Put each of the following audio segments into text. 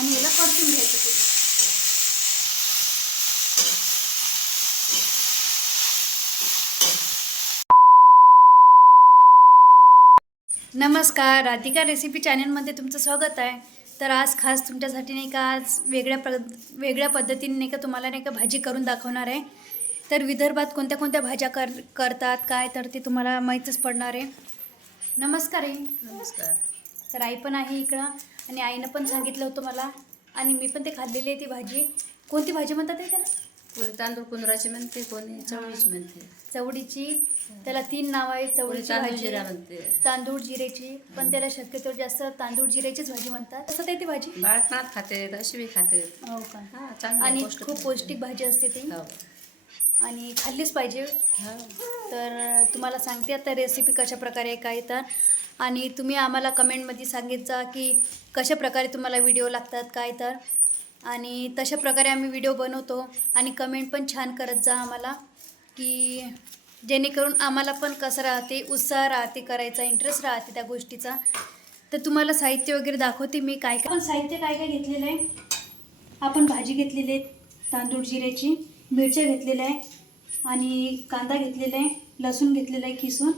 आणि याला परतून घ्यायचं पूर्ण. नमस्कार, राधिका रेसिपी चॅनलमध्ये तुमचं स्वागत आहे. तर आज खास तुमच्यासाठी नाही का आज वेगळ्या पद्धतीने नाही का तुम्हाला नाही का भाजी करून दाखवणार आहे. तर विदर्भात कोणत्या कोणत्या भाज्या करतात काय तर ते तुम्हाला माहीतच पडणार आहे. नमस्कार आई. नमस्कार. तर आई पण आहे इकडं आणि आईनं पण सांगितलं होतं मला आणि मी पण ते खाल्लेली आहे ती भाजी. कोणती भाजी म्हणतात ते त्याला? कोणी तांदूळ कुंदराची म्हणते, कोणी चवळीची म्हणते. चवडीची. त्याला 3 नाव आहेत. चवडीची तांदूळ भाजी, जिरा म्हणते, तांदूळ जिरेची, पण त्याला शक्यतो जास्त तांदूळ जिरेचीच भाजी म्हणतात. तसं ते ती भाजी बाळपणात खाते, अशी बी खाते. हो का? हा, चांगली आणि पौष्टिक खूप असते. पौष्टिक भाजी असते ती हो. आणि खाल्लीच पाहिजे. हो. तर तुम्हाला सांगते आता रेसिपी कशा प्रकारे काय तर, आणि तुम्ही आम्हाला कमेंटमध्ये सांगित जा की कशा प्रकारे तुम्हाला व्हिडिओ लागतात काय तर, आणि तशा प्रकारे आम्ही व्हिडिओ बनवतो. आणि कमेंट पण छान करत जा आम्हाला की जेणेकरून आम्हाला पण कसं राहते, उत्साह राहते, करायचा इंटरेस्ट राहते त्या गोष्टीचा. तर तुम्हाला साहित्य वगैरे दाखवते मी काय काय. पण साहित्य काय काय घेतलेलं आहे. आपण भाजी घेतलेली आहे तांदूळ जिऱ्याची, मिरच्या घेतलेल्या आहे आणि कांदा घेतलेला आहे, लसूण घेतलेला आहे किसून,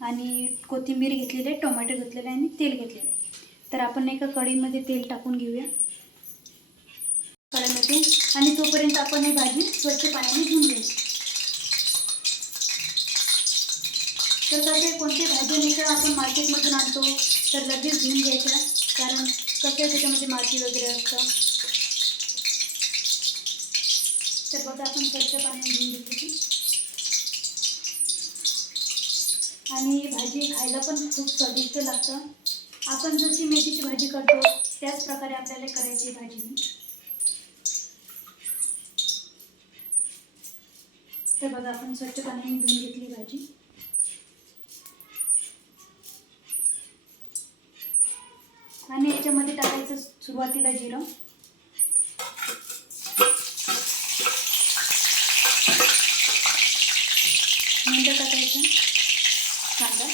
आणि कोथिंबीर घेतलेली आहे, टोमॅटो घेतलेला आहे आणि तेल घेतलेलं आहे. तर आपण एका कढईमध्ये तेल टाकून घेऊया कढईमध्ये, आणि तोपर्यंत आपण ही भाजी स्वच्छ पाण्याने धुवून घ्यायची. तर कसं कोणती भाजी नाही तर आपण मार्केटमधून आणतो तर लगेच धुवून घ्यायच्या, कारण कसं त्याच्यामध्ये माती वगैरे असतं. तर बघा आपण स्वच्छ पाण्याने धुवून घेतली. आणि भाजी खायला पण खूप स्वादिष्ट लागतं. आपण जशी मेथीची भाजी करतो त्याच प्रकारे आपल्याला करायची भाजी. तर बघा आपण स्वच्छ पाण्याने धुवून घेतली भाजी. आणि याच्यामध्ये टाकायचं सुरुवातीला जिरं, नंतर टाकायचं कांदा,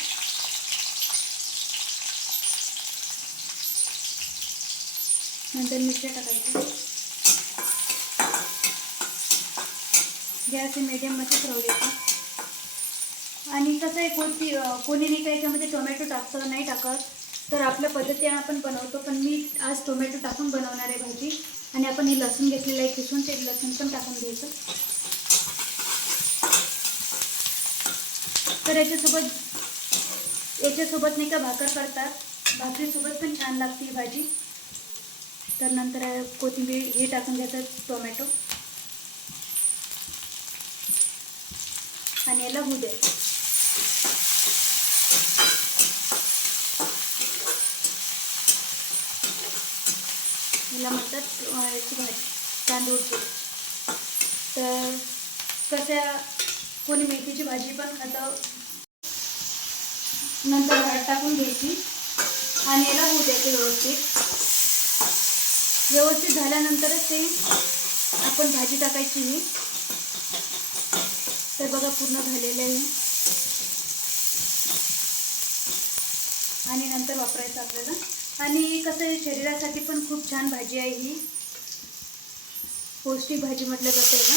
नंतर मिरच्या टाकायचं. गॅस मीडियममध्येच राहू द्यायचं. आणि कसं आहे कोणी नाही का याच्यामध्ये टोमॅटो टाकतं नाही टाकत, तर आपल्या पद्धतीने आपण बनवतो. पण मी आज टोमॅटो टाकून बनवणार आहे भाजी. आणि आपण हे लसूण घेतलेलं आहे किसून, ते लसूण पण टाकून घ्यायचं. तर याच्यासोबत नाही का भाकर करतात, भाकरीसोबत पण छान लागते ही भाजी. तर नंतर कोथिंबीर हे टाकून घ्यायचं, टोमॅटो, आणि याला होऊ द्यायचं. याला म्हणतात याची भाजी तांदूळची. तर कसं कोणी मेथीची भाजी पण खातं. नंतर हळद टाकून घ्यायची आणि याला होऊ द्यायचं व्यवस्थित झाल्यानंतरच ते आपण भाजी टाकायची ही. तर बघा पूर्ण झालेलं आहे आणि नंतर वापरायचं आपल्याला. आणि कसं आहे शरीरासाठी पण खूप छान भाजी आहे ही, पौष्टिक भाजी म्हटलं जातं याला.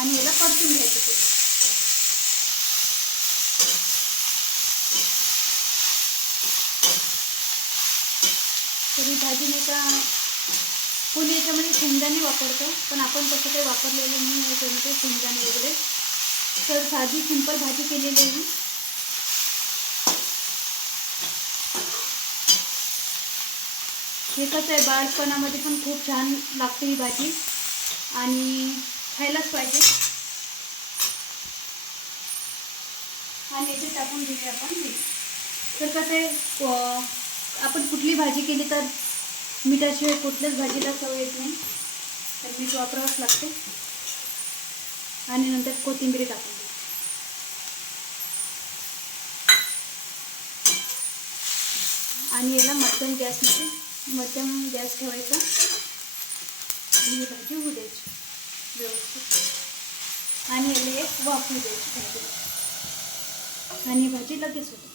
आणि याला परतून घ्यायचं पूर्ण. तरी भाजी नाही का कोणी याच्यामध्ये शेंगदाणे वापरतं, पण आपण तसं काही वापरलेलं नाही आहे याच्यामध्ये शेंगदाणे वगैरे. तर साधी सिंपल भाजी केलेली आहे. हे कसं आहे बाळपणामध्ये पण खूप छान लागते ही भाजी आणि खायलाच पाहिजे. आणि याचे टाकून घेऊया आपण. तर कसं आहे आपण कुठली भाजी केली तर मिठाशिवाय कुठल्याच भाजीला चव येत नाही, तर मीठ वापरावंच लागते. आणि नंतर कोथिंबीर टाकून द्यायची. आणि याला मध्यम गॅस ठेवायचा आणि ही भाजी होऊ द्यायची व्यवस्थित. आणि याला एक वाफू द्यायची भाजी. आणि भाजी लगेच होते.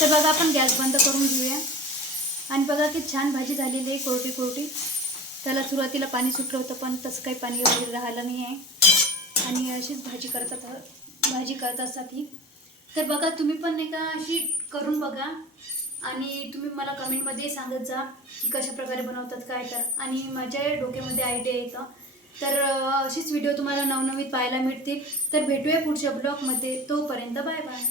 तर बघा आपण गॅस बंद करून घेऊया. आणि बघा की छान भाजी झालेली आहे, कोरटी कोरटी. त्याला सुरुवातीला पाणी सुटलं होतं, पण तसं काही पाणी वगैरे राहिलं नाही आहे. आणि अशीच भाजी करत असतात ही. तर बघा तुम्ही पण नाही का अशी करून बघा. आणि तुम्ही मला कमेंटमध्ये सांगत जा की कशा प्रकारे बनवतात काय तर. आणि माझ्या डोक्यामध्ये आयडिया येतं. तर अशीच व्हिडिओ तुम्हाला नवनवीन पाहायला मिळतील. तर भेटूया पुढच्या ब्लॉगमध्ये. तोपर्यंत बाय बाय.